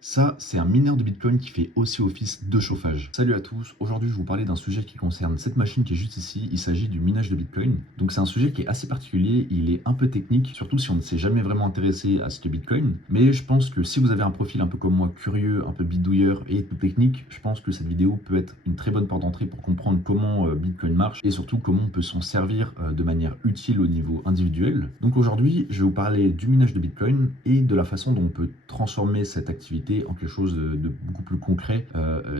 Ça, c'est un mineur de Bitcoin qui fait aussi office de chauffage. Salut à tous, aujourd'hui je vais vous parler d'un sujet qui concerne cette machine qui est juste ici, il s'agit du minage de Bitcoin. Donc c'est un sujet qui est assez particulier, il est un peu technique, surtout si on ne s'est jamais vraiment intéressé à ce qu'est Bitcoin. Mais je pense que si vous avez un profil un peu comme moi, curieux, un peu bidouilleur et tout technique, je pense que cette vidéo peut être une très bonne porte d'entrée pour comprendre comment Bitcoin marche et surtout comment on peut s'en servir de manière utile au niveau individuel. Donc aujourd'hui, je vais vous parler du minage de Bitcoin et de la façon dont on peut transformer cette activité en quelque chose de beaucoup plus concret,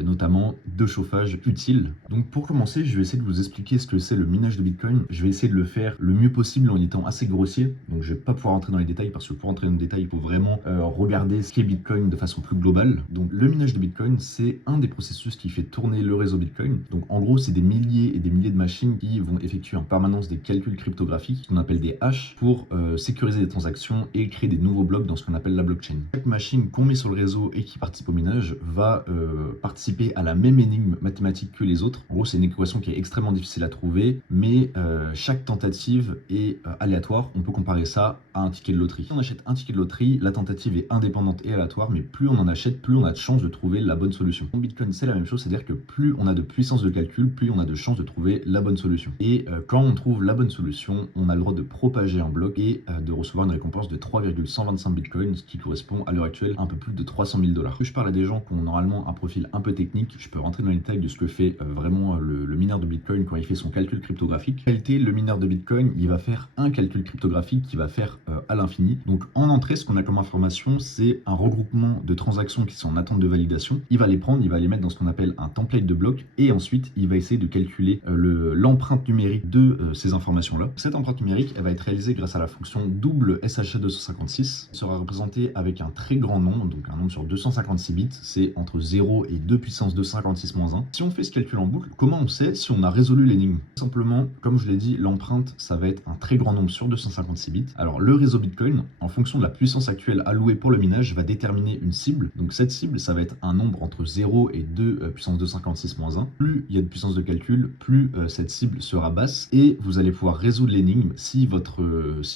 notamment de chauffage utile. Donc pour commencer, je vais essayer de vous expliquer ce que c'est le minage de Bitcoin. Je vais essayer de le faire le mieux possible en étant assez grossier. Donc je vais pas pouvoir entrer dans les détails parce que pour entrer dans les détails, il faut vraiment regarder ce qu'est Bitcoin de façon plus globale. Donc le minage de Bitcoin, c'est un des processus qui fait tourner le réseau Bitcoin. Donc en gros, c'est des milliers et des milliers de machines qui vont effectuer en permanence des calculs cryptographiques, qu'on appelle des hashes, pour sécuriser les transactions et créer des nouveaux blocs dans ce qu'on appelle la blockchain. Chaque machine qu'on met sur le réseau et qui participe au minage va participer à la même énigme mathématique que les autres. En gros, c'est une équation qui est extrêmement difficile à trouver, mais chaque tentative est aléatoire. On peut comparer ça à un ticket de loterie. Si on achète un ticket de loterie, la tentative est indépendante et aléatoire, mais plus on en achète, plus on a de chances de trouver la bonne solution. En Bitcoin, c'est la même chose, c'est-à-dire que plus on a de puissance de calcul, plus on a de chances de trouver la bonne solution. Et quand on trouve la bonne solution, on a le droit de propager un bloc et de recevoir une récompense de 3,125 bitcoins, ce qui correspond à l'heure actuelle à un peu plus de 300 000 $. Je parle à des gens qui ont normalement un profil un peu technique, je peux rentrer dans les détails de ce que fait vraiment le mineur de Bitcoin quand il fait son calcul cryptographique. En réalité, le mineur de Bitcoin, il va faire un calcul cryptographique qui va faire à l'infini. Donc en entrée, ce qu'on a comme information, c'est un regroupement de transactions qui sont en attente de validation. Il va les prendre, il va les mettre dans ce qu'on appelle un template de bloc et ensuite, il va essayer de calculer l'empreinte numérique de ces informations-là. Cette empreinte numérique, elle va être réalisée grâce à la fonction double SHA-256. Elle sera représentée avec un très grand nombre, donc un nombre sur 256 bits, c'est entre 0 et 2 puissance 256-1. Si on fait ce calcul en boucle, comment on sait si on a résolu l'énigme? Simplement, comme je l'ai dit, l'empreinte, ça va être un très grand nombre sur 256 bits. Alors le réseau Bitcoin, en fonction de la puissance actuelle allouée pour le minage, va déterminer une cible. Donc cette cible, ça va être un nombre entre 0 et 2 puissance 256-1. Plus il y a de puissance de calcul, plus cette cible sera basse et vous allez pouvoir résoudre l'énigme si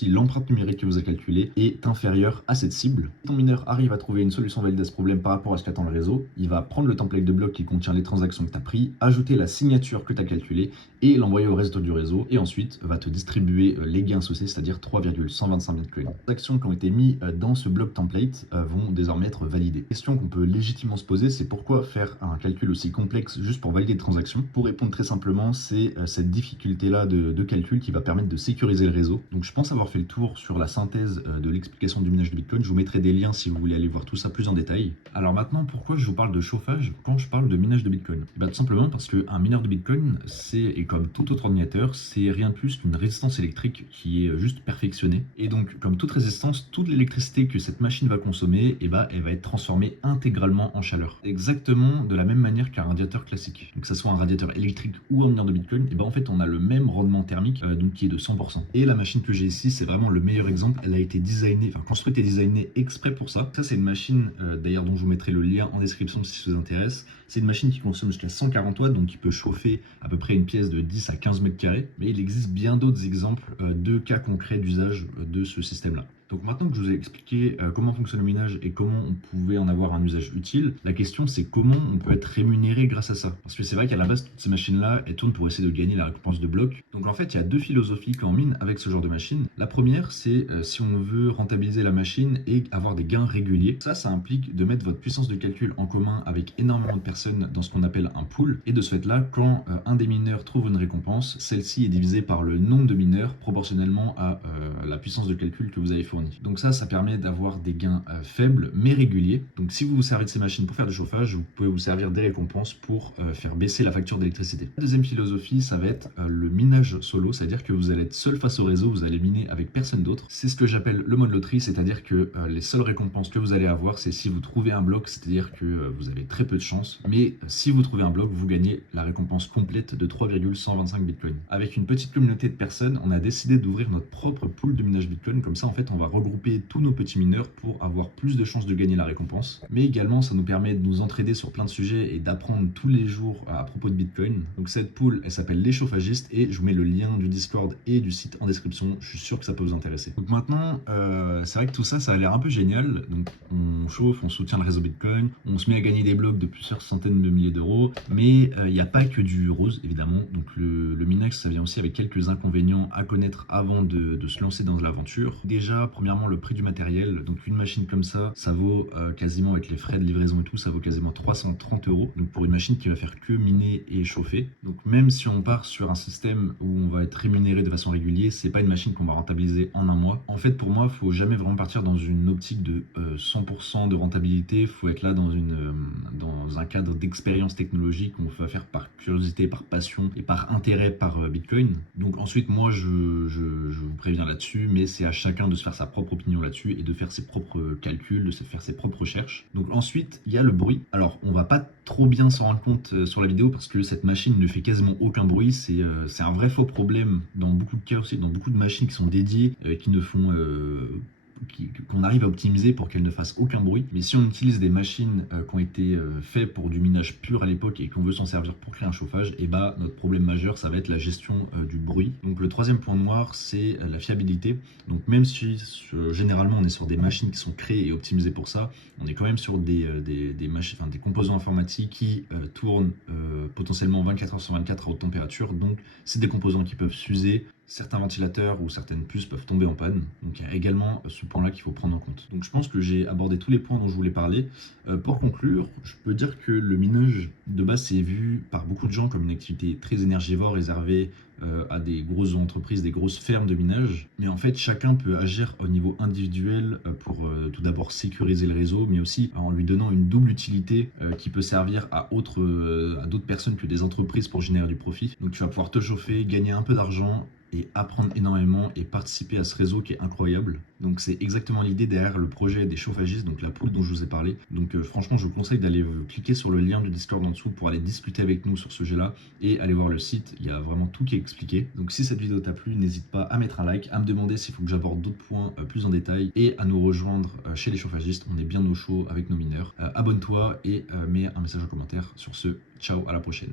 l'empreinte numérique que vous avez calculée est inférieure à cette cible. Si ton mineur arrive à trouver une solution valide à ce problème par rapport à ce qu'attend le réseau, il va prendre le template de bloc qui contient les transactions que tu as pris, ajouter la signature que tu as calculée et l'envoyer au reste du réseau et ensuite va te distribuer les gains associés, c'est-à-dire 3,125 bitcoins. Les actions qui ont été mises dans ce bloc template vont désormais être validées. La question qu'on peut légitimement se poser, c'est pourquoi faire un calcul aussi complexe juste pour valider des transactions? Pour répondre très simplement, c'est cette difficulté-là de calcul qui va permettre de sécuriser le réseau. Donc je pense avoir fait le tour sur la synthèse de l'explication du minage de Bitcoin. Je vous mettrai des liens si vous voulez aller voir tout ça plus en détail. Alors maintenant, pourquoi je vous parle de chauffage quand je parle de minage de Bitcoin? Tout simplement parce qu'un mineur de Bitcoin, et comme tout autre ordinateur, c'est rien de plus qu'une résistance électrique qui est juste perfectionnée. Et donc, comme toute résistance, toute l'électricité que cette machine va consommer, elle va être transformée intégralement en chaleur. Exactement de la même manière qu'un radiateur classique. Donc, que ce soit un radiateur électrique ou un mineur de Bitcoin, en fait, on a le même rendement thermique, donc qui est de 100%. Et la machine que j'ai ici, c'est vraiment le meilleur exemple. Elle a été construite et designée exprès pour ça. Ça, c'est une machine, d'ailleurs, dont je vous mettrai le lien en description si ça vous intéresse. C'est une machine qui consomme jusqu'à 140 watts, donc qui peut chauffer à peu près une pièce de 10 à 15 mètres carrés. Mais il existe bien d'autres exemples de cas concrets d'usage de ce système-là. Donc maintenant que je vous ai expliqué comment fonctionne le minage et comment on pouvait en avoir un usage utile, la question c'est comment on peut être rémunéré grâce à ça. Parce que c'est vrai qu'à la base, toutes ces machines-là, elles tournent pour essayer de gagner la récompense de bloc. Donc en fait, il y a deux philosophies qu'on mine avec ce genre de machine. La première, c'est si on veut rentabiliser la machine et avoir des gains réguliers. Ça implique de mettre votre puissance de calcul en commun avec énormément de personnes dans ce qu'on appelle un pool. Et de ce fait-là, quand un des mineurs trouve une récompense, celle-ci est divisée par le nombre de mineurs proportionnellement à la puissance de calcul que vous avez fournie. Donc ça permet d'avoir des gains faibles mais réguliers. Donc si vous vous servez de ces machines pour faire du chauffage, vous pouvez vous servir des récompenses pour faire baisser la facture d'électricité. La deuxième philosophie, ça va être le minage solo, c'est-à-dire que vous allez être seul face au réseau, vous allez miner avec personne d'autre. C'est ce que j'appelle le mode loterie, c'est-à-dire que les seules récompenses que vous allez avoir, c'est si vous trouvez un bloc, c'est-à-dire que vous avez très peu de chance, mais si vous trouvez un bloc, vous gagnez la récompense complète de 3,125 bitcoins. Avec une petite communauté de personnes, on a décidé d'ouvrir notre propre pool de minage bitcoin, comme ça en fait on va regrouper tous nos petits mineurs pour avoir plus de chances de gagner la récompense. Mais également, ça nous permet de nous entraider sur plein de sujets et d'apprendre tous les jours à propos de Bitcoin. Donc cette pool, elle s'appelle Les Chauffagistes et je vous mets le lien du Discord et du site en description. Je suis sûr que ça peut vous intéresser. Donc maintenant, c'est vrai que tout ça, ça a l'air un peu génial. Donc on chauffe, on soutient le réseau Bitcoin, on se met à gagner des blocs de plusieurs centaines de milliers d'euros. Mais il n'y a pas que du rose, évidemment. Donc le minage, ça vient aussi avec quelques inconvénients à connaître avant de se lancer dans l'aventure. Déjà, premièrement, le prix du matériel. Donc une machine comme ça vaut quasiment, avec les frais de livraison et tout, ça vaut quasiment 330 euros. Donc pour une machine qui va faire que miner et chauffer. Donc même si on part sur un système où on va être rémunéré de façon régulière, c'est pas une machine qu'on va rentabiliser en un mois. En fait, pour moi, il faut jamais vraiment partir dans une optique de 100% de rentabilité. Il faut être là dans un cadre d'expérience technologique qu'on va faire par curiosité, par passion et par intérêt par Bitcoin. Donc ensuite, moi, je vous préviens là-dessus, mais c'est à chacun de se faire sa propre opinion là-dessus et de faire ses propres calculs, de se faire ses propres recherches. Donc ensuite, il y a le bruit. Alors, on va pas trop bien s'en rendre compte sur la vidéo parce que cette machine ne fait quasiment aucun bruit. C'est un vrai faux problème dans beaucoup de cas aussi, dans beaucoup de machines qui sont dédiées, qui ne font qu'on arrive à optimiser pour qu'elles ne fassent aucun bruit. Mais si on utilise des machines qui ont été faites pour du minage pur à l'époque et qu'on veut s'en servir pour créer un chauffage, et bah notre problème majeur, ça va être la gestion du bruit. Donc le troisième point noir, c'est la fiabilité. Donc même si généralement on est sur des machines qui sont créées et optimisées pour ça, on est quand même sur des machines, enfin, des composants informatiques qui tournent potentiellement 24 heures sur 24 à haute température. Donc c'est des composants qui peuvent s'user. Certains ventilateurs ou certaines puces peuvent tomber en panne. Donc il y a également ce point-là qu'il faut prendre en compte. Donc je pense que j'ai abordé tous les points dont je voulais parler. Pour conclure, je peux dire que le minage de base c'est vu par beaucoup de gens comme une activité très énergivore réservée à des grosses entreprises, des grosses fermes de minage. Mais en fait, chacun peut agir au niveau individuel pour tout d'abord sécuriser le réseau, mais aussi en lui donnant une double utilité qui peut servir à d'autres personnes que des entreprises pour générer du profit. Donc tu vas pouvoir te chauffer, gagner un peu d'argent et apprendre énormément et participer à ce réseau qui est incroyable. Donc c'est exactement l'idée derrière le projet des chauffagistes, donc la pool dont je vous ai parlé. Donc franchement, je vous conseille d'aller cliquer sur le lien du Discord en dessous pour aller discuter avec nous sur ce sujet-là et aller voir le site. Il y a vraiment tout qui est expliqué. Donc si cette vidéo t'a plu, n'hésite pas à mettre un like, à me demander s'il faut que j'aborde d'autres points plus en détail et à nous rejoindre chez les chauffagistes. On est bien au chaud avec nos mineurs. Abonne-toi et mets un message en commentaire. Sur ce, ciao, à la prochaine.